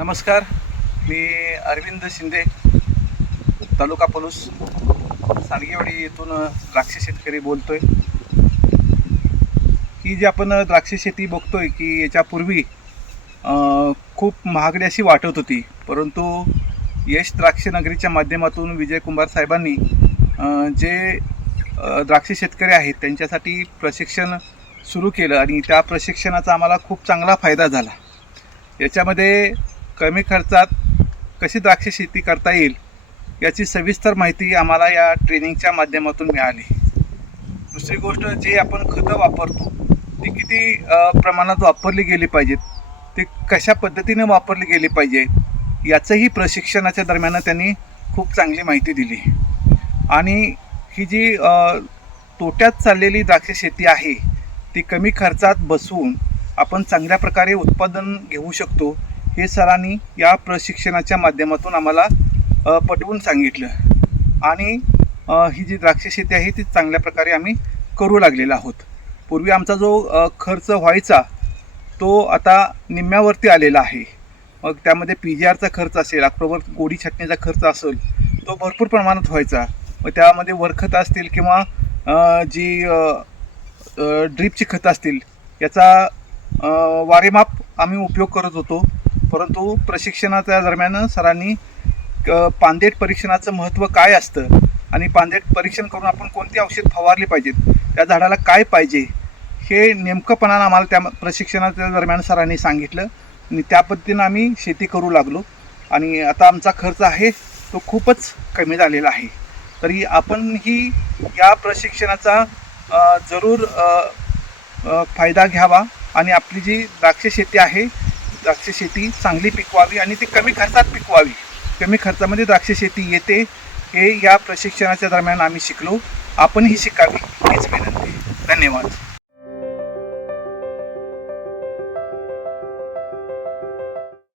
नमस्कार मी अरविंद शिंदे तालुका पलूस सांडगेवाडी येथून द्राक्ष शेतकरी बोलतोय. की जी आपण द्राक्ष शेती बघतोय की याच्यापूर्वी खूप महागडी अशी वाटत होती. परंतु यश द्राक्ष नगरीच्या माध्यमातून विजय कुंभार साहेबांनी जे द्राक्ष शेतकरी आहेत त्यांच्यासाठी प्रशिक्षण सुरू केलं आणि त्या प्रशिक्षणाचा आम्हाला खूप चांगला फायदा झाला. याच्यामध्ये कमी खर्चात कशी द्राक्ष शेती करता येईल याची सविस्तर माहिती आम्हाला या ट्रेनिंगच्या माध्यमातून मिळाली. दुसरी गोष्ट जे आपण खतं वापरतो ती किती प्रमाणात वापरली गेली पाहिजेत ते कशा पद्धतीने वापरली गेली पाहिजे याचंही प्रशिक्षणाच्या दरम्यान त्यांनी खूप चांगली माहिती दिली. आणि ही जी तोट्यात चाललेली द्राक्ष शेती आहे ती कमी खर्चात बसवून आपण चांगल्या प्रकारे उत्पादन घेऊ शकतो हे सरांनी या प्रशिक्षणाच्या माध्यमातून आम्हाला पटवून सांगितलं. आणि ही जी द्राक्ष शेती आहे ती चांगल्या प्रकारे आम्ही करू लागलेलो आहोत. पूर्वी आमचा जो खर्च व्हायचा तो आता निम्म्यावरती आलेला आहे. मग त्यामध्ये पी जी आरचा खर्च असेल अक्टोबर गोडी छाटणीचा खर्च असेल तो भरपूर प्रमाणात व्हायचा. मग त्यामध्ये वरखत असतील किंवा जी ड्रीपची खतं असतील याचा वारेमाप आम्ही उपयोग करत होतो. परंतु प्रशिक्षणाच्या दरम्यान सरांनी क- पांदेट परीक्षणाचं महत्त्व काय असतं? आणि पांदेट परीक्षण करून आपण कोणती औषध फवारली पाहिजेत? त्या झाडाला काय पाहिजे? हे नेमकंपणानं आम्हाला त्या प्रशिक्षणाच्या दरम्यान सरांनी सांगितलं. आणि त्या पद्धतीनं आम्ही शेती करू लागलो. आणि आता आमचा खर्च आहे तो खूपच कमी झालेला आहे. तरी आपणही या प्रशिक्षणाचा जरूर फायदा घ्यावा. आणि आपली जी द्राक्ष शेती आहे द्राक्ष शेती चांगली पिकवावी आणि ती कमी खर्चात पिकवावी. कमी खर्चामध्ये द्राक्ष शेती येते हे या प्रशिक्षणाच्या दरम्यान आम्ही शिकलो. आपणही शिकावी हीच विनंती. धन्यवाद.